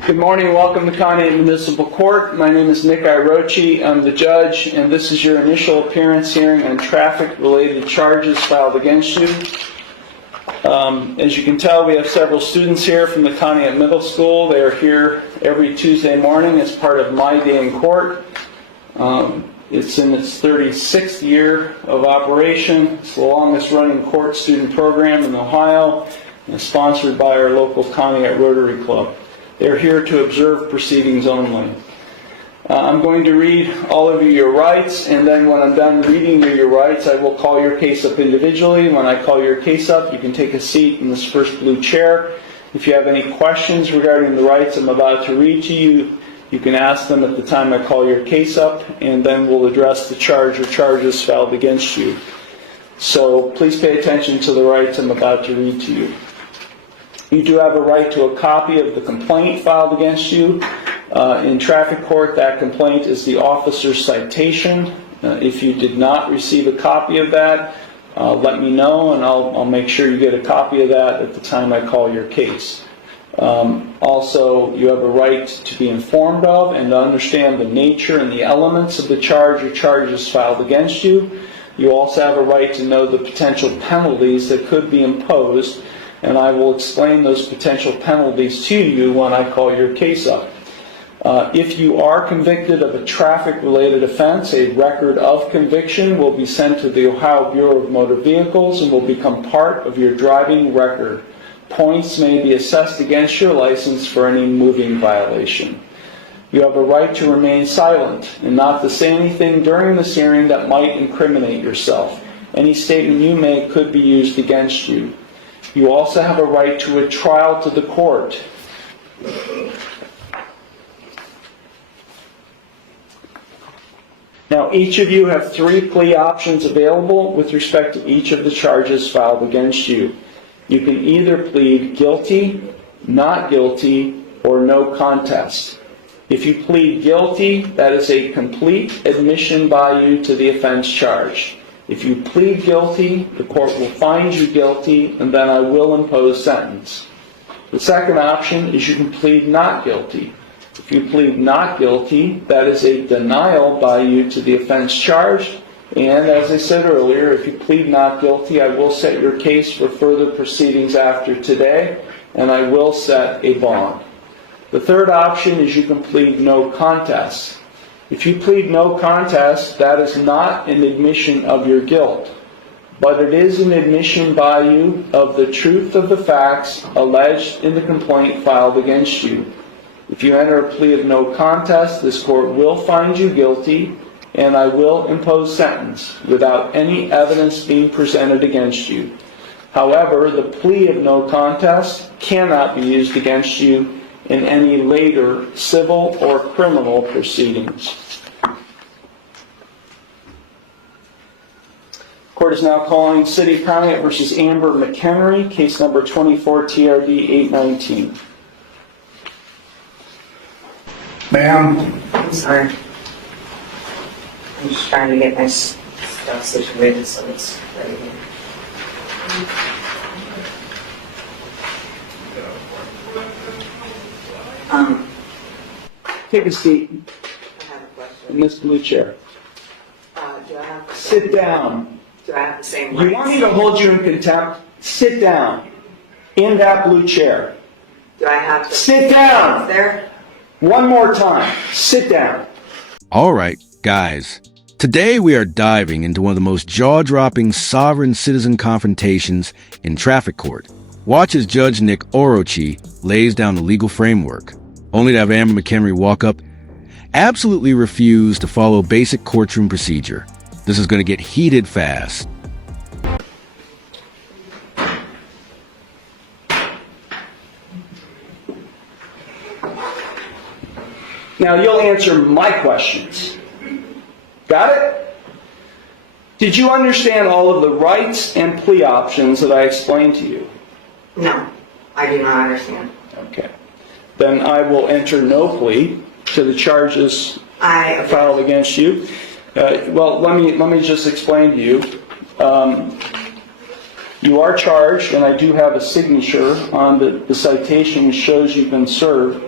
Good morning, welcome to County Municipal Court. My name is Nick Orochi. I'm the judge, and this is your initial appearance hearing on traffic-related charges filed against you. As you can tell, we have several students here from the Conneaut Middle School. They are here every Tuesday morning as part of My Day in Court. It's in its 36th year of operation. It's the longest running court student program in Ohio, and sponsored by our local Conneaut Rotary Club. They're here to observe proceedings only. I'm going to read all of you your rights, and then when I'm done reading you your rights, I will call your case up individually. When I call your case up, you can take a seat in this first blue chair. If you have any questions regarding the rights I'm about to read to you, you can ask them at the time I call your case up, and then we'll address the charge or charges filed against you. So please pay attention to the rights I'm about to read to you. You do have a right to a copy of the complaint filed against you. In traffic court, that complaint is the officer's citation. If you did not receive a copy of that, let me know, and I'll make sure you get a copy of that at the time I call your case. Also, you have a right to be informed of and to understand the nature and the elements of the charge or charges filed against you. You also have a right to know the potential penalties that could be imposed, and I will explain those potential penalties to you when I call your case up. If you are convicted of a traffic-related offense, a record of conviction will be sent to the Ohio Bureau of Motor Vehicles and will become part of your driving record. Points may be assessed against your license for any moving violation. You have a right to remain silent and not to say anything during this hearing that might incriminate yourself. Any statement you make could be used against you. You also have a right to a trial to the court. Now, each of you have 3 plea options available with respect to each of the charges filed against you. You can either plead guilty, not guilty, or no contest. If you plead guilty, that is a complete admission by you to the offense charged. If you plead guilty, the court will find you guilty, and then I will impose sentence. The second option is you can plead not guilty. If you plead not guilty, that is a denial by you to the offense charged, and as I said earlier, if you plead not guilty, I will set your case for further proceedings after today, and I will set a bond. The third option is you can plead no contest. If you plead no contest, that is not an admission of your guilt, but it is an admission by you of the truth of the facts alleged in the complaint filed against you. If you enter a plea of no contest, this court will find you guilty, and I will impose sentence without any evidence being presented against you. However, the plea of no contest cannot be used against you in any later civil or criminal proceedings. Court is now calling City of Conneaut versus Amber McKenry, case number 24 TRD 819. Ma'am. I'm sorry. I'm just trying to get my stuff situated so it's ready. Take a seat I have a question. in this blue chair. Do I have to Sit down. Do I have the same You rights? want me to hold you in contempt? Sit down. In that blue chair. Do I have to Sit down. there? One more time. Sit down. All right, guys. Today we are diving into one of the most jaw-dropping sovereign citizen confrontations in traffic court. Watch as Judge Nick Orochi lays down the legal framework, only to have Amber McKenry walk up, absolutely refuse to follow basic courtroom procedure. This is going to get heated fast. Now you'll answer my questions. Got it? Did you understand all of the rights and plea options that I explained to you? No, I do not understand. Okay. Then I will enter no plea to the charges filed against you. Well, let me just explain to you. You are charged, and I do have a signature on the citation which shows you've been served.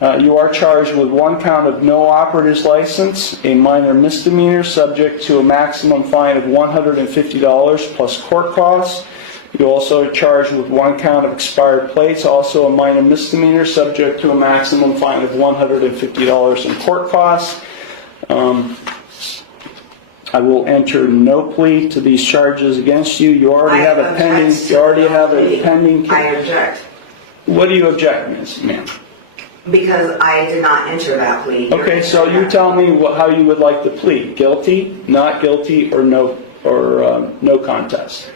You are charged with 1 count of no operator's license, a minor misdemeanor subject to a maximum fine of $150 plus court costs. You also are charged with 1 count of expired plates, also a minor misdemeanor subject to a maximum fine of $150 in court costs. I will enter no plea to these charges against you. You already have a pending. You already have a pending. I object. What do you object, Ms. Ma'am? Because I did not enter that plea. Okay, so you tell me how you would like to plead: guilty, not guilty, or no contest.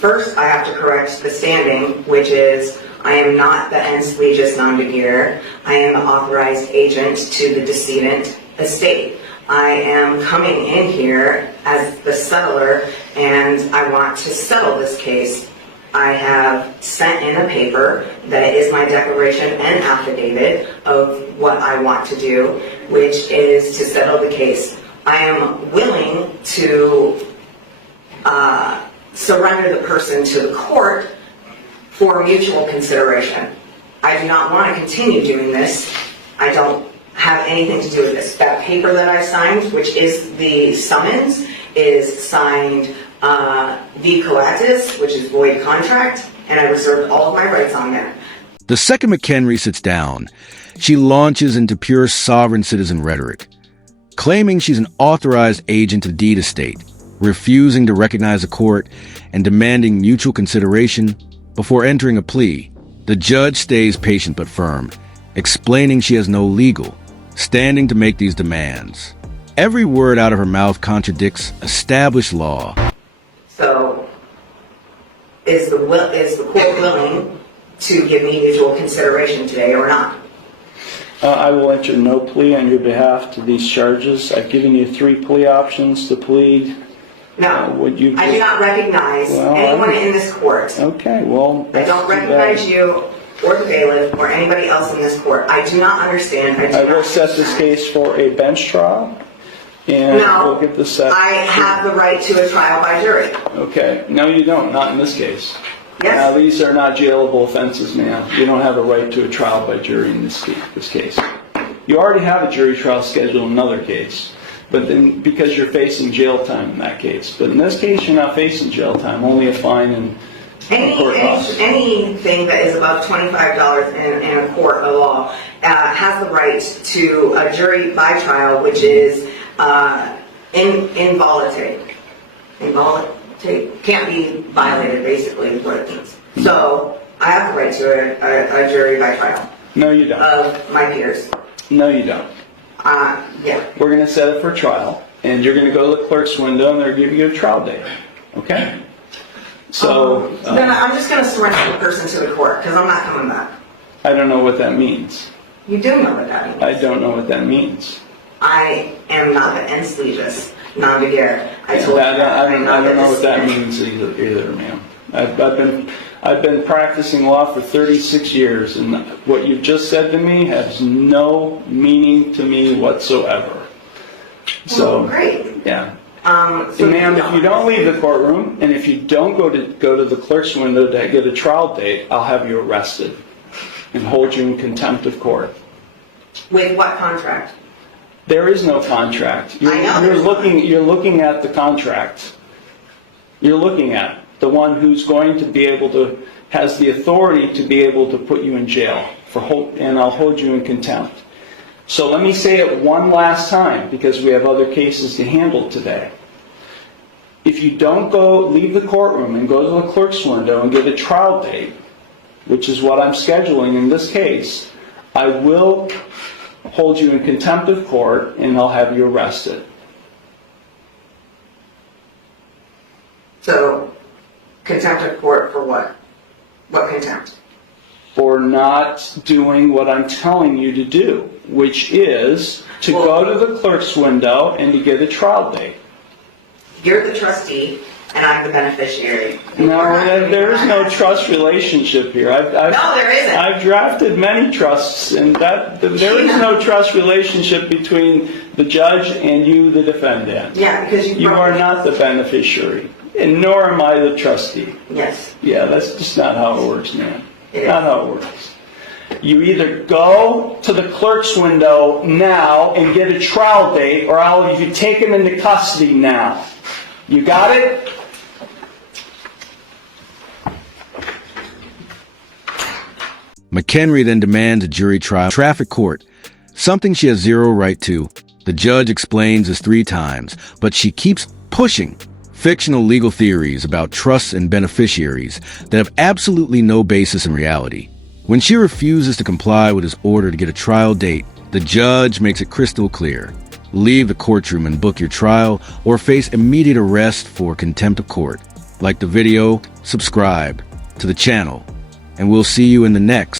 First, I have to correct the standing, which is I am not the ens legis non begeer. I am the authorized agent to the decedent estate. I am coming in here as the settler, and I want to settle this case. I have sent in a paper that is my declaration and affidavit of what I want to do, which is to settle the case. I am willing to surrender the person to the court for mutual consideration. I do not want to continue doing this. I don't have anything to do with this. That paper that I signed, which is the summons, is signed v coatis, which is void contract, and I reserved all of my rights on there. The second McKenry sits down, she launches into pure sovereign citizen rhetoric, claiming she's an authorized agent of deed estate, refusing to recognize a court, and demanding mutual consideration before entering a plea. The judge stays patient but firm, explaining she has no legal standing to make these demands. Every word out of her mouth contradicts established law. So, is the court willing to give me mutual consideration today or not? I will enter no plea on your behalf to these charges. I've given you 3 plea options to plead. No, I do not recognize anyone in this court. Okay, well, I don't recognize you or the bailiff or anybody else in this court. I do not understand. I will set this case for a bench trial, and we'll get this set. I have the right to a trial by jury. Okay, no you don't, not in this case. Yes. Now these are not jailable offenses, ma'am. You don't have a right to a trial by jury in this case. You already have a jury trial scheduled in another case, but then because you're facing jail time in that case. But in this case, you're not facing jail time, only a fine and anything that is above $25 in a court of law has the right to a jury by trial, which is involuntary. Can't be violated, basically, is what it means. So I have the right to a jury by trial. No, you don't. Of my peers. No, you don't. Yeah. We're going to set it for trial, and you're going to go to the clerk's window, and they're going to give you a trial date. Okay? So then I'm just going to surrender the person to the court because I'm not coming back. I don't know what that means. You do know what that means. I don't know what that means. I am not the ens legis non begeer. I told you that. I don't know what that means either, ma'am. I've been practicing law for 36 years, and what you've just said to me has no meaning to me whatsoever. So great. Yeah. Ma'am, if you don't leave the courtroom, and if you don't go to the clerk's window to get a trial date, I'll have you arrested and hold you in contempt of court. With what contract? There is no contract. You're looking at the contract. You're looking at the one who's going to be able to, has the authority to be able to put you in jail and I'll hold you in contempt. So let me say it one last time, because we have other cases to handle today. If you don't leave the courtroom and go to the clerk's window and get a trial date, which is what I'm scheduling in this case, I will hold you in contempt of court and I'll have you arrested. So, contempt of court for what? What contempt? For not doing what I'm telling you to do, which is to go to the clerk's window and to get a trial date. You're the trustee, and I'm the beneficiary. No, there is no trust relationship here. No, there isn't. I've drafted many trusts, and there is no trust relationship between the judge and you, the defendant. Yeah, because you are not the beneficiary, and nor am I the trustee. Yes. Yeah, that's just not how it works, man. Not how it works. You either go to the clerk's window now and get a trial date, or I'll have you taken into custody now. You got it? McKenry then demands a jury trial in traffic court, something she has zero right to. The judge explains this 3 times, but she keeps pushing fictional legal theories about trusts and beneficiaries that have absolutely no basis in reality. When she refuses to comply with his order to get a trial date, the judge makes it crystal clear: leave the courtroom and book your trial, or face immediate arrest for contempt of court. Like the video, subscribe to the channel, and we'll see you in the next.